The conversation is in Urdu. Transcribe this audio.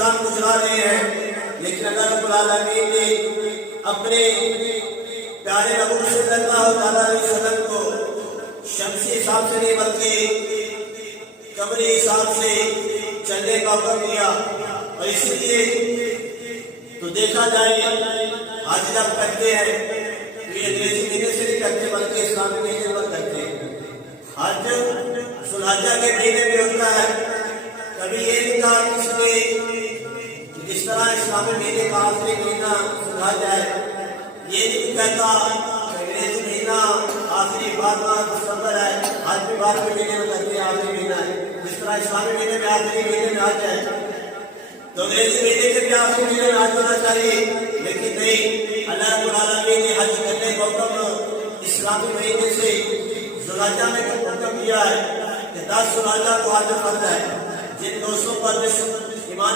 رمضان گزرا رہے ہیں، لیکن اللہ رب العالمین نے اپنے پیارے نبی صلی اللہ علیہ وسلم کو شمسی حساب سے نہیں بلکہ قمری حساب سے چلنے کا حکم دیا، اور اس لیے تو دیکھا جائے آج جب کرتے ہیں تو یہ انگریزی مہینے سے نہیں کرتے بلکہ اسلامی مہینے پر کرتے ہیں۔ آج ذو الحجہ کے مہینے میں ہوتا ہے، کبھی یہ نہیں کہا کسی نے کہ جس طرح اسلامی مہینے کا آخری مہینہ ذو الحجہ ہے، یہ نہیں کہتا کہ انگریزی مہینہ آخری 12 دسمبر ہے، آج بھی 12ویں مہینے میں کرتے ہیں آخری مہینہ ہے، جس طرح اسلامی مہینے میں آخری مہینے میں حج ہے تو انگریزی مہینے کے بھی آخری مہینے میں حج ہونا چاہیے، لیکن نہیں، اللہ رب العالمین نے حج کرنے کا حکم اسلامی مہینے سے ذو الحجہ میں حکم دیا ہے کہ 10 ذو الحجہ کو حج فرض ہے۔ جن دوستوں پر ایمان